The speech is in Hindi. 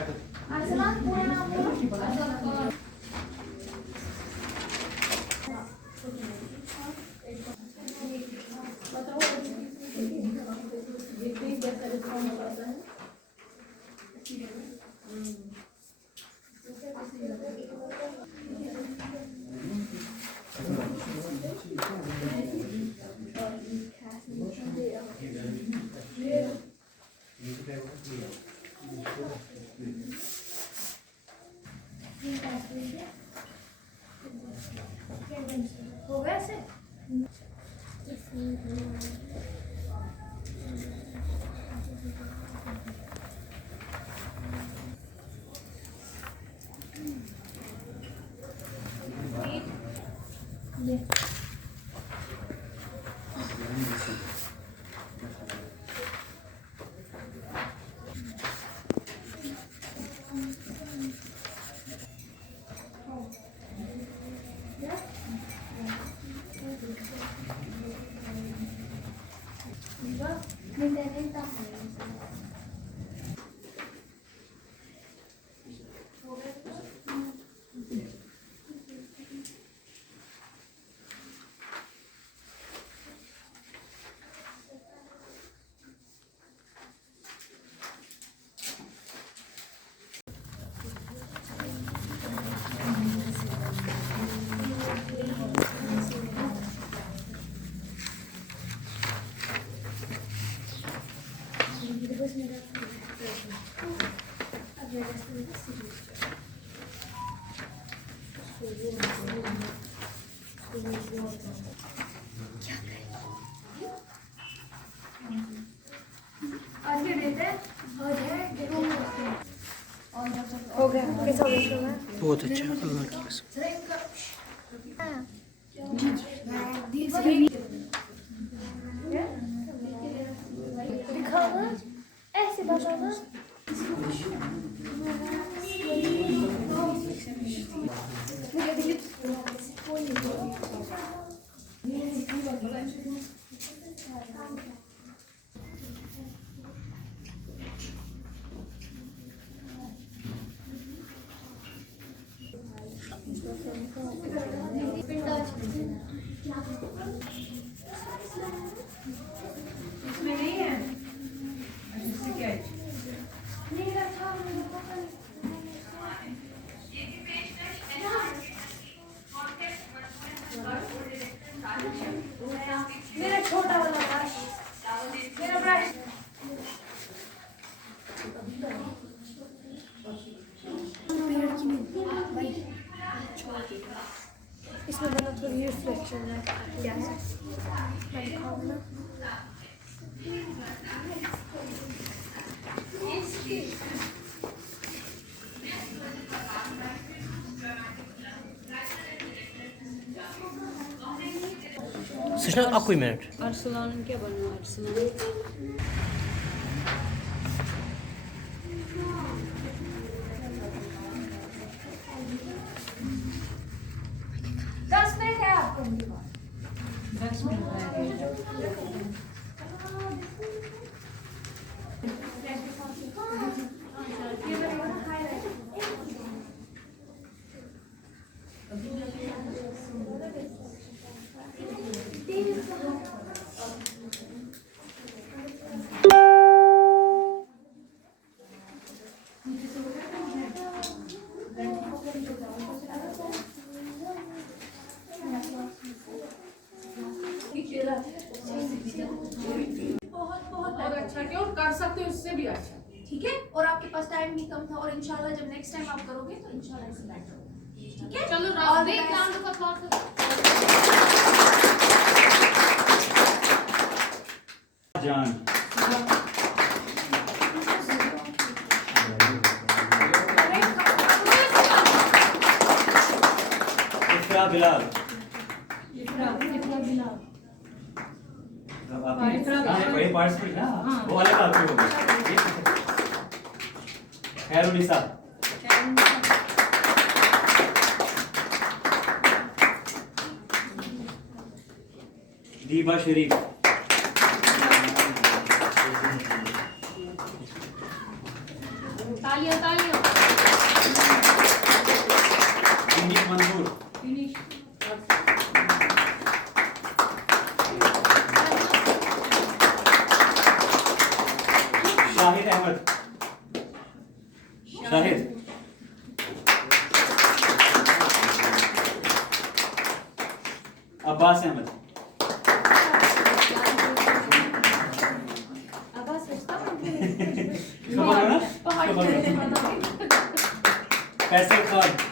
Arsalan पूरा नाम बोलो। बताओ ये भी कैसा रिस्पॉन्स आता है। हो गया से हो गया कैसा होगा बहुत अच्छा अल्लाह की कसम दिखाओ ऐसे बताओ इसमें नहीं है इससे क्या है नहीं रखा मेरा छोटा वाला ब्रश मेरा ब्रश इसमें बना थोड़ी रिफ्लेक्शन है क्या है मैं दिखाऊंगा ना सुषमा आपको ही मिनट Arsalan क्या बना Arsalan 10 मिनट है आपको 10 मिनट बहुत अच्छा किया और कर सकते हो इससे भी अच्छा ठीक है और आपके पास टाइम भी कम था और इंशाल्लाह जब नेक्स्ट टाइम आप करोगे तो इंशाल्लाह इससे बेटर होगा ठीक है चलो और एक राउंड ऑफ अप्लॉज जान इफ्रा बिलाल बड़े पार्टिसिपेट ना वो वाले का आपके होगा खैरुनिसा दीबा शरीफ तालियां तालियां। इंग्लिश मंजूर। फिनिश। शाहिद अहमद। शाहिद। अब्बास अहमद। आवाज सोचता हूँ। खबर हो ना? खबर हो। फैसल खान।